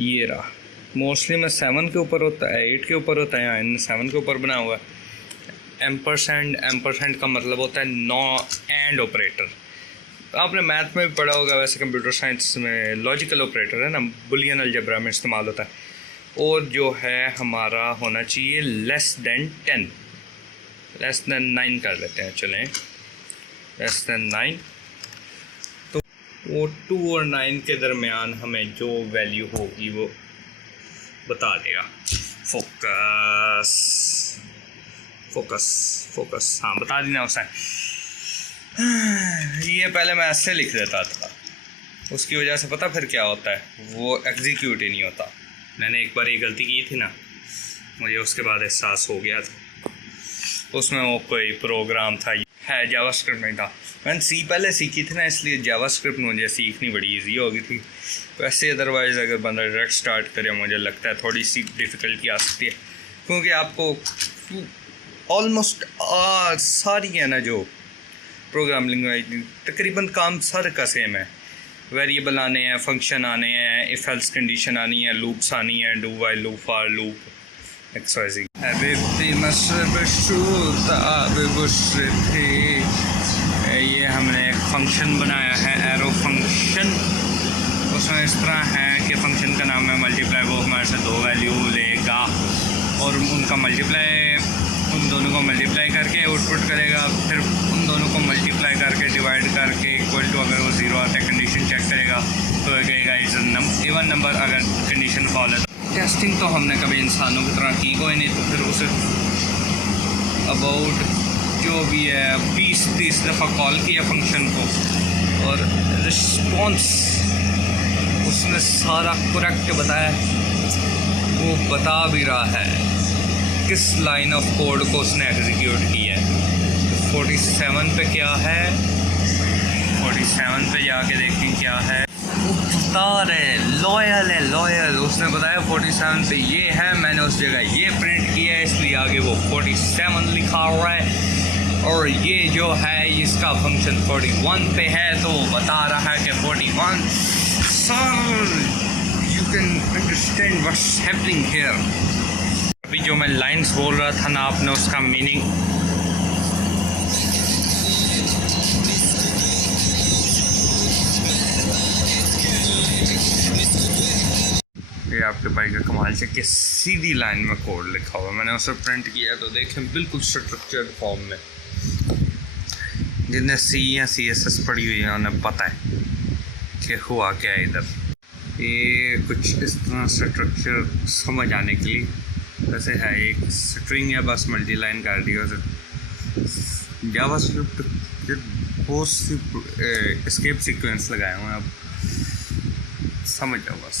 ये रहा। मोस्टली में 7 के ऊपर होता है, 8 के ऊपर होता है, यहाँ इन 7 के ऊपर बना हुआ है। एम्परसेंड का मतलब होता है नो एंड ऑपरेटर। आपने मैथ में भी पढ़ा होगा, वैसे कंप्यूटर साइंस में लॉजिकल ऑपरेटर है ना, बुलियन अलजेब्रा में इस्तेमाल होता है। और जो है हमारा होना चाहिए लेस देन 10, लेस देन 9 कर लेते हैं, चलें लेस देन 9। तो वो 2 और 9 के दरमियान हमें जो वैल्यू होगी वो बता देगा। फोकस फोकस फोकस, हाँ बता देना उसे। ये पहले मैं ऐसे लिख देता था, उसकी वजह से पता फिर क्या होता है, वो एग्जीक्यूट ही नहीं होता। मैंने एक बार ये गलती की थी ना, मुझे उसके बाद एहसास हो गया था। उसमें वो कोई प्रोग्राम था, है जावास्क्रिप्ट में था। मैंने सी पहले सीखी थी ना, इसलिए जावास्क्रिप्ट मुझे सीखनी बड़ी इजी हो गई थी। वैसे अदरवाइज़ अगर बंदा डायरेक्ट स्टार्ट करे, मुझे लगता है थोड़ी सी डिफ़िकल्टी आ सकती है, क्योंकि आपको ऑलमोस्ट सारी है ना जो प्रोग्राम लैंग्वेज, तकरीबन काम सारे का सेम है। वेरिएबल आने हैं, फंक्शन आने हैं, इफ़ एल्स कंडीशन आनी है, लूप्स आनी है, do while loop, for loop, XYZ. ये हमने एक फंक्शन बनाया है, एरो फंक्शन। उसमें इस तरह है कि फंक्शन का नाम है मल्टीप्लाई, वो हमारे से 2 वैल्यू लेगा और उनका मल्टीप्लाई, उन दोनों को मल्टीप्लाई करके आउटपुट करेगा, फिर उन दोनों को मल्टीप्लाई करके डिवाइड करके इक्वल टू, अगर वो 0 आता है कंडीशन चेक करेगा तो कहेगा इज़ इवन नंबर, अगर कंडीशन फॉल है। टेस्टिंग तो हमने कभी इंसानों की तरह की कोई नहीं, तो फिर उसे अबाउट जो भी है 20-30 दफ़ा कॉल किया फंक्शन को, और रिस्पॉन्स उसने सारा करेक्ट बताया। वो बता भी रहा है किस लाइन ऑफ कोड को उसने एग्जीक्यूट किया है। 47 पे क्या है, 47 पे जाके देखें क्या है। तार है, लॉयल है, लॉयल। उसने बताया 47 पे ये है, मैंने उस जगह ये प्रिंट किया है, इसलिए आगे वो 47 लिखा हुआ है। और ये जो है इसका फंक्शन 41 पे है, तो वो बता रहा है कि 41। Sir you can understand what's happening here. अभी जो मैं लाइंस बोल रहा था ना, आपने उसका मीनिंग ये आपके भाई का कमाल से कि सीधी लाइन में कोड लिखा हुआ, मैंने उसे प्रिंट किया तो देखें बिल्कुल स्ट्रक्चर्ड फॉर्म में। जिन्हें सी या CSS पढ़ी हुई है उन्हें पता है कि हुआ क्या है इधर। ये कुछ इस तरह स्ट्रक्चर समझ आने के लिए वैसे है, एक स्ट्रिंग है, बस मल्टी लाइन कर दी। जावास्क्रिप्ट बहुत सी एस्केप सीक्वेंस लगाए हुए हैं, अब समझ जाओ बस।